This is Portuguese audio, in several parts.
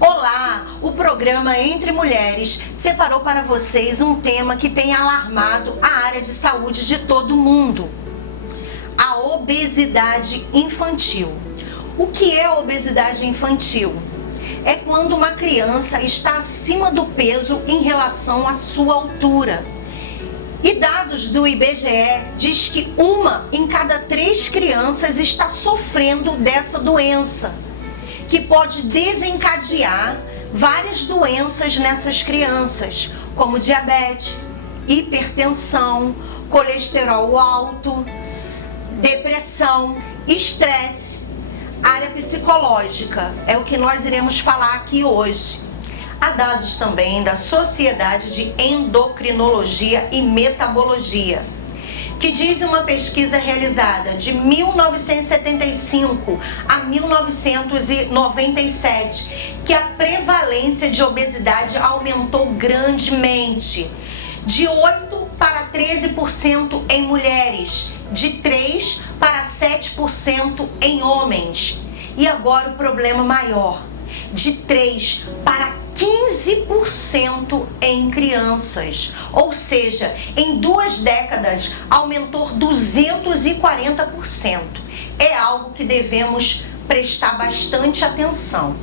Olá! O programa Entre Mulheres separou para vocês um tema que tem alarmado a área de saúde de todo mundo: a obesidade infantil. O que é obesidade infantil? É quando uma criança está acima do peso em relação à sua altura. E dados do IBGE diz que 1 em cada 3 crianças está sofrendo dessa doença, que pode desencadear várias doenças nessas crianças, como diabetes, hipertensão, colesterol alto, depressão, estresse. Área psicológica é o que nós iremos falar aqui hoje. Há dados também da Sociedade de Endocrinologia e Metabologia, que diz uma pesquisa realizada de 1975 a 1997 que a prevalência de obesidade aumentou grandemente, de 8 para 13% em mulheres, de 3 para 7% em homens. E agora o problema maior, de 3 para 15% em crianças, ou seja, em 2 décadas aumentou 240%. É algo que devemos prestar bastante atenção.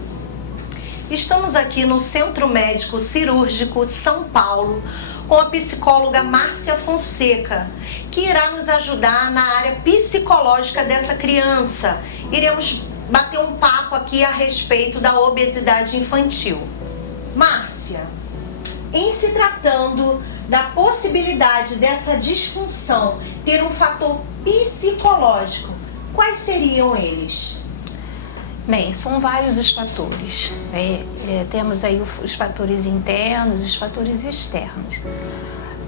Estamos aqui no Centro Médico Cirúrgico São Paulo com a psicóloga Márcia Fonseca, que irá nos ajudar na área psicológica dessa criança. Iremos bater um papo aqui a respeito da obesidade infantil. Márcia, em se tratando da possibilidade dessa disfunção ter um fator psicológico, quais seriam eles? Bem, são vários os fatores. Temos aí os fatores internos e os fatores externos.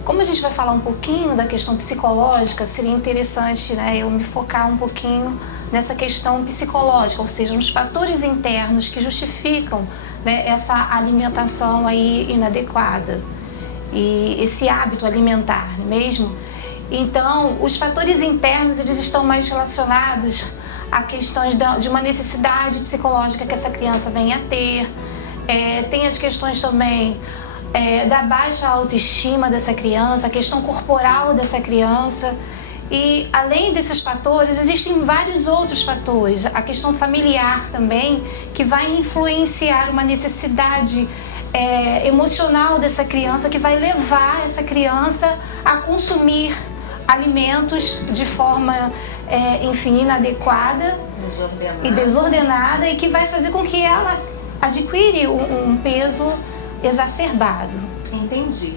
Como a gente vai falar um pouquinho da questão psicológica, seria interessante, eu me focar um pouquinho nessa questão psicológica, ou seja, nos fatores internos que justificam, essa alimentação aí inadequada e esse hábito alimentar, mesmo. Então, os fatores internos, eles estão mais relacionados a questões de uma necessidade psicológica que essa criança venha a ter. Tem as questões também da baixa autoestima dessa criança, a questão corporal dessa criança. E além desses fatores, existem vários outros fatores. A questão familiar também, que vai influenciar uma necessidade emocional dessa criança, que vai levar essa criança a consumir alimentos de forma, inadequada e desordenada, e que vai fazer com que ela adquire um peso exacerbado. Entendi.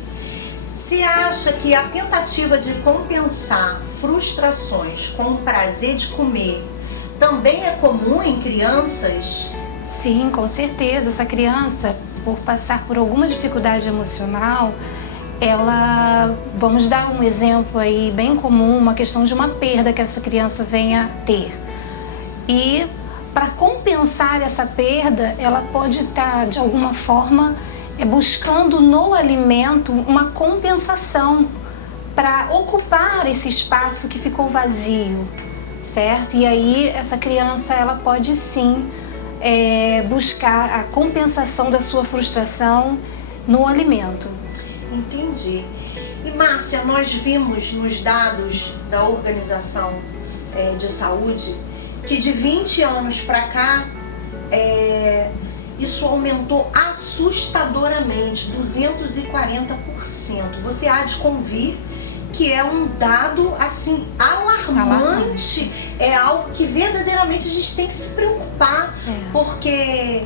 Você acha que a tentativa de compensar frustrações com o prazer de comer também é comum em crianças? Sim, com certeza. Essa criança, por passar por alguma dificuldade emocional, vamos dar um exemplo aí bem comum, uma questão de uma perda que essa criança venha a ter. E para compensar essa perda, ela pode estar, de alguma forma, buscando no alimento uma compensação para ocupar esse espaço que ficou vazio, certo? E aí essa criança, ela pode sim buscar a compensação da sua frustração no alimento. Entendi. E Márcia, nós vimos nos dados da Organização de Saúde que de 20 anos para cá isso aumentou assustadoramente, 240%. Você há de convir que é um dado assim alarmante. É algo que verdadeiramente a gente tem que se preocupar, porque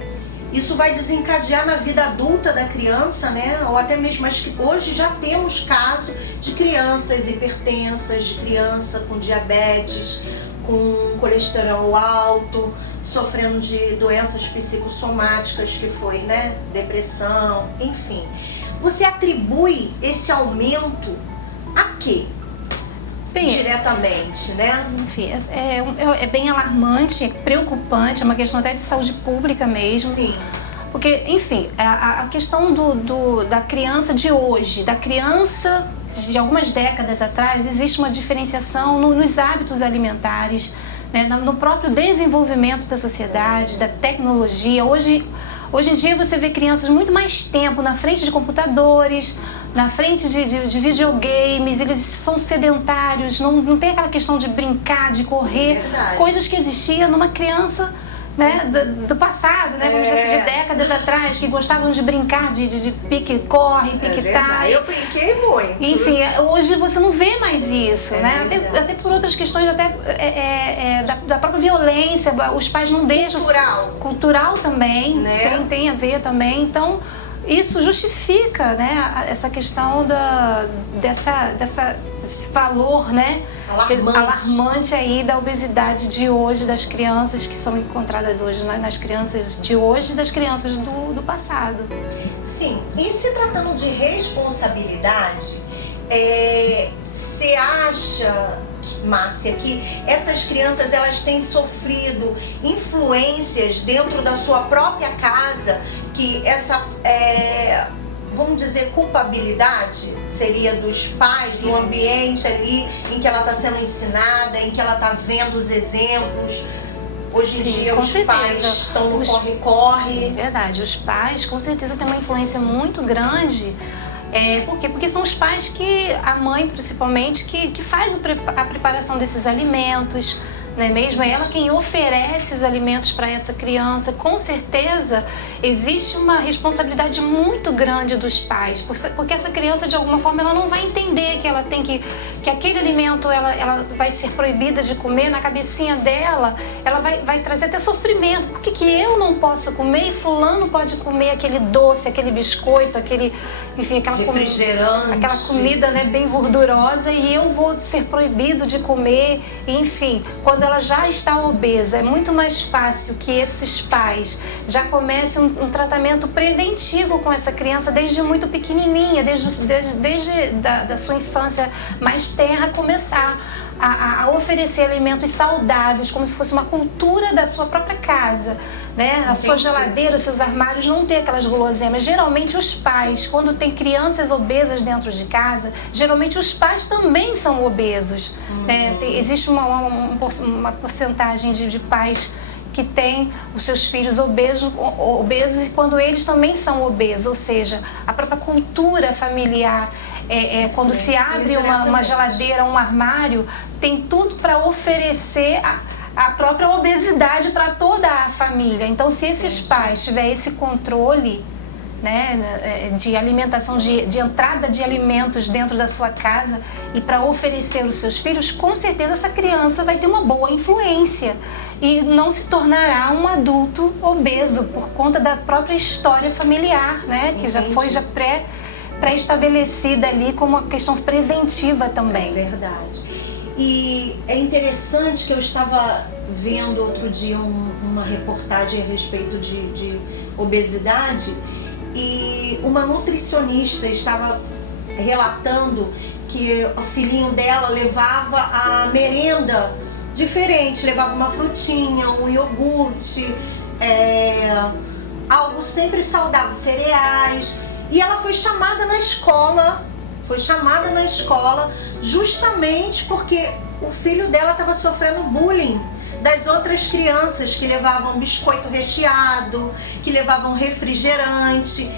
isso vai desencadear na vida adulta da criança, ou até mesmo, acho que hoje já temos casos de crianças hipertensas, de criança com diabetes, com colesterol alto, sofrendo de doenças psicossomáticas, que foi, depressão, enfim. Você atribui esse aumento a quê? Bem, diretamente, né? enfim, é bem alarmante, é preocupante, é uma questão até de saúde pública mesmo. Sim. Porque, enfim, a questão da criança de hoje, da criança de algumas décadas atrás, existe uma diferenciação nos hábitos alimentares, né, no próprio desenvolvimento da sociedade, da tecnologia. Hoje em dia você vê crianças muito mais tempo na frente de computadores, na frente de videogames, eles são sedentários, não tem aquela questão de brincar, de correr, coisas que existiam numa criança, né, do passado, né, vamos dizer assim, de décadas atrás, que gostavam de brincar de pique-corre, pique-tai. Eu brinquei muito. Enfim, hoje você não vê mais isso, né? Até por outras questões da própria violência, os pais não deixam... Cultural também, né? Tem a ver também, então... Isso justifica, né, essa questão desse valor, né, alarmante aí da obesidade de hoje, das crianças que são encontradas hoje, né, nas crianças de hoje e das crianças do passado. Sim, e se tratando de responsabilidade, você acha, Márcia, que essas crianças elas têm sofrido influências dentro da sua própria casa, que essa, vamos dizer, culpabilidade seria dos pais, do ambiente ali em que ela está sendo ensinada, em que ela está vendo os exemplos? Hoje em dia os pais estão no corre-corre. É verdade, os pais com certeza têm uma influência muito grande. Por quê? Porque são os pais a mãe principalmente, que faz a preparação desses alimentos, não é mesmo? É ela quem oferece os alimentos para essa criança. Com certeza existe uma responsabilidade muito grande dos pais, porque essa criança de alguma forma ela não vai entender que ela tem que aquele alimento ela vai ser proibida de comer. Na cabecinha dela, ela vai trazer até sofrimento. Por que eu não posso comer e fulano pode comer aquele doce, aquele biscoito, enfim, aquela refrigerante, aquela comida, né, bem gordurosa, e eu vou ser proibido de comer? Enfim, quando ela já está obesa, é muito mais fácil que esses pais já comecem um tratamento preventivo com essa criança desde muito pequenininha, desde da sua infância mais tenra, começar a oferecer alimentos saudáveis, como se fosse uma cultura da sua própria casa, né? A sua geladeira, os seus armários não ter aquelas guloseimas. Geralmente os pais, quando tem crianças obesas dentro de casa, geralmente os pais também são obesos, né? Existe uma porcentagem de pais que têm os seus filhos obesos e quando eles também são obesos, ou seja, a própria cultura familiar, quando se abre uma geladeira, um armário, tem tudo para oferecer a própria obesidade para toda a família. Então, se esses pais tiverem esse controle, né, de alimentação, de entrada de alimentos dentro da sua casa e para oferecer aos seus filhos, com certeza essa criança vai ter uma boa influência e não se tornará um adulto obeso por conta da própria história familiar, né, que já foi pré-estabelecida ali como uma questão preventiva também. É verdade. E é interessante que eu estava vendo outro dia uma reportagem a respeito de obesidade, e uma nutricionista estava relatando que o filhinho dela levava a merenda diferente, levava uma frutinha, um iogurte, algo sempre saudável, cereais, e ela foi chamada na escola justamente porque o filho dela estava sofrendo bullying das outras crianças que levavam biscoito recheado, que levavam refrigerante.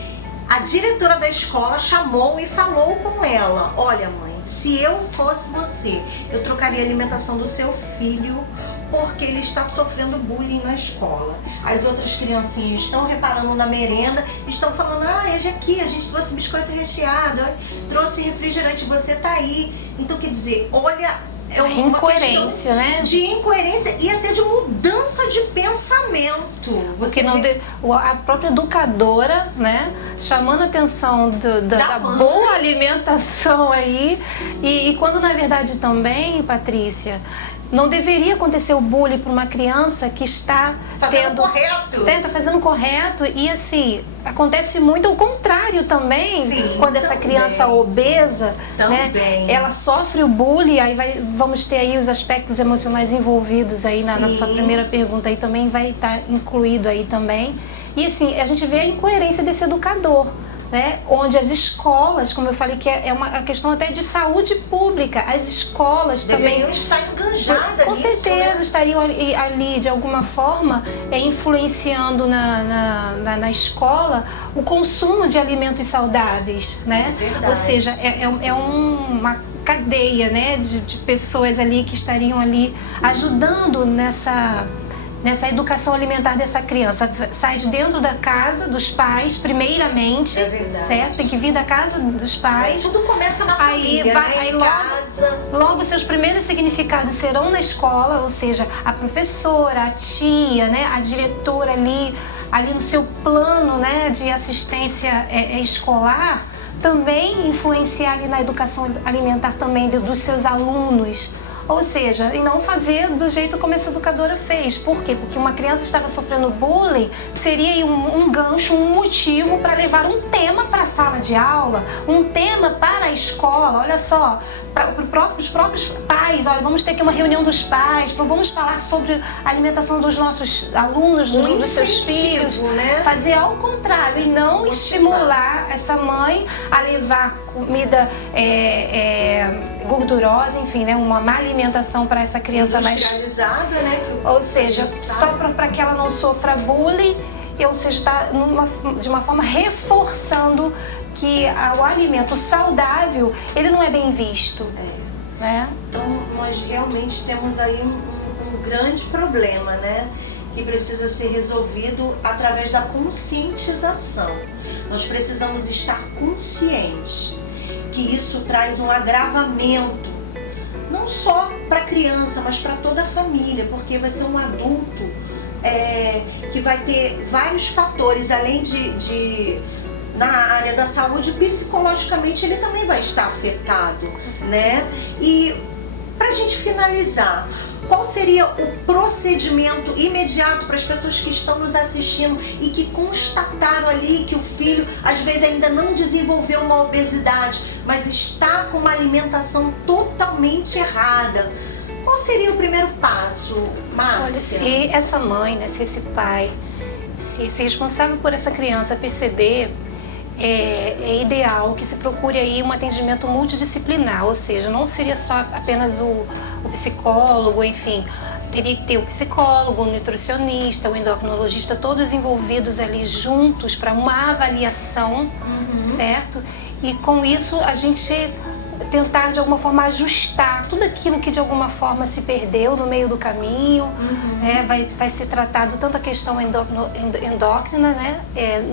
A diretora da escola chamou e falou com ela: olha, mãe, se eu fosse você, eu trocaria a alimentação do seu filho porque ele está sofrendo bullying na escola. As outras criancinhas estão reparando na merenda, estão falando: hoje aqui a gente trouxe biscoito recheado, trouxe refrigerante, você tá aí. Então, quer dizer, olha, é uma incoerência, né? De incoerência e até de mudança de pensamento. Porque a própria educadora, né, chamando a atenção da boa alimentação aí, e quando na verdade também, Patrícia, Não deveria acontecer o bullying para uma criança que está fazendo correto e assim, acontece muito o contrário também. Sim, quando essa criança obesa, né, ela sofre o bullying, aí vamos ter aí os aspectos emocionais envolvidos aí na sua primeira pergunta, aí também vai estar incluído aí também. E assim, a gente vê a incoerência desse educador, né? Onde as escolas, como eu falei, que é uma questão até de saúde pública, as escolas deveriam também estar enganjadas com nisso, certeza, né? estariam ali de alguma forma influenciando na escola o consumo de alimentos saudáveis, né? Ou seja, é uma cadeia, né, de pessoas ali que estariam ali ajudando nessa educação alimentar dessa criança. Sai de dentro da casa dos pais, primeiramente, certo? Tem que vir da casa dos pais. Tudo começa na família, aí logo seus primeiros significados serão na escola, ou seja, a professora, a tia, né, a diretora ali no seu plano, né, de assistência escolar, também influenciar ali na educação alimentar também dos seus alunos. Ou seja, e não fazer do jeito como essa educadora fez. Por quê? Porque uma criança estava sofrendo bullying, seria um gancho, um motivo para levar um tema para a sala de aula, um tema para a escola. Olha só, para os próprios pais, olha, vamos ter aqui uma reunião dos pais, vamos falar sobre a alimentação dos nossos alunos, dos seus filhos. Né? Fazer ao contrário e não estimular essa mãe a levar comida gordurosa, enfim, né, uma má alimentação para essa criança mais industrializada, né? Ou seja, só para que ela não sofra bullying, ou seja, está de uma forma reforçando que o alimento saudável, ele não é bem visto. Né? Então, nós realmente temos aí um grande problema, né? Que precisa ser resolvido através da conscientização. Nós precisamos estar conscientes que isso traz um agravamento, não só para a criança, mas para toda a família, porque vai ser um adulto que vai ter vários fatores, além na área da saúde, psicologicamente ele também vai estar afetado, né? E para a gente finalizar, qual seria o procedimento imediato para as pessoas que estão nos assistindo e que constataram ali que o filho às vezes ainda não desenvolveu uma obesidade, mas está com uma alimentação totalmente errada? Qual seria o primeiro passo, Márcia? Olha, se essa mãe, né, se esse pai, se esse responsável por essa criança perceber, é ideal que se procure aí um atendimento multidisciplinar, ou seja, não seria só apenas o psicólogo, enfim, teria que ter o psicólogo, o nutricionista, o endocrinologista, todos envolvidos ali juntos para uma avaliação, certo? E com isso a gente tentar de alguma forma ajustar tudo aquilo que de alguma forma se perdeu no meio do caminho, né? Vai ser tratado tanto a questão endócrina, né?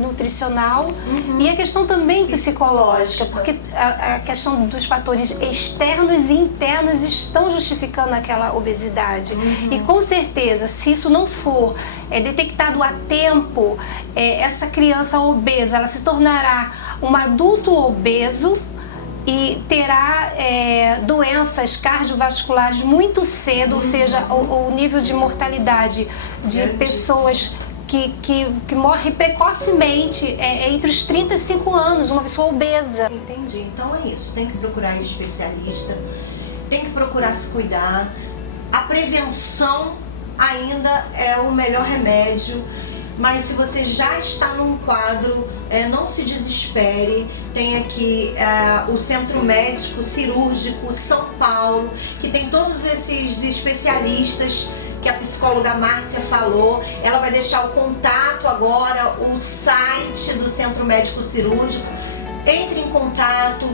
Nutricional, e a questão também psicológica, porque a questão dos fatores externos e internos estão justificando aquela obesidade. E com certeza, se isso não for detectado a tempo, essa criança obesa, ela se tornará um adulto obeso e terá doenças cardiovasculares muito cedo, ou seja, o nível de mortalidade de pessoas que morrem precocemente entre os 35 anos, uma pessoa obesa. Entendi, então é isso, tem que procurar especialista, tem que procurar se cuidar. A prevenção ainda é o melhor remédio. Mas se você já está num quadro, não se desespere. Tem aqui o Centro Médico Cirúrgico São Paulo, que tem todos esses especialistas que a psicóloga Márcia falou. Ela vai deixar o contato agora, o site do Centro Médico Cirúrgico. Entre em contato,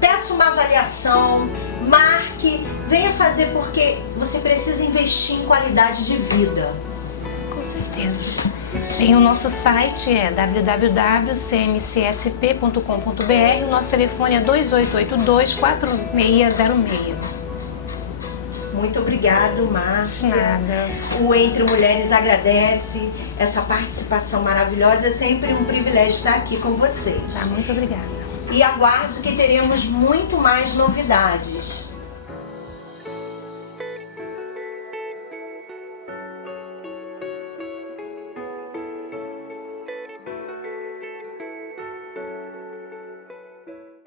peça uma avaliação, marque, venha fazer, porque você precisa investir em qualidade de vida. Bem, o nosso site é www.cmcsp.com.br, o nosso telefone é 2882-4606. Muito obrigado, Márcia. Nada. O Entre Mulheres agradece essa participação maravilhosa. É sempre um privilégio estar aqui com vocês. Tá, muito obrigada. E aguardo que teremos muito mais novidades.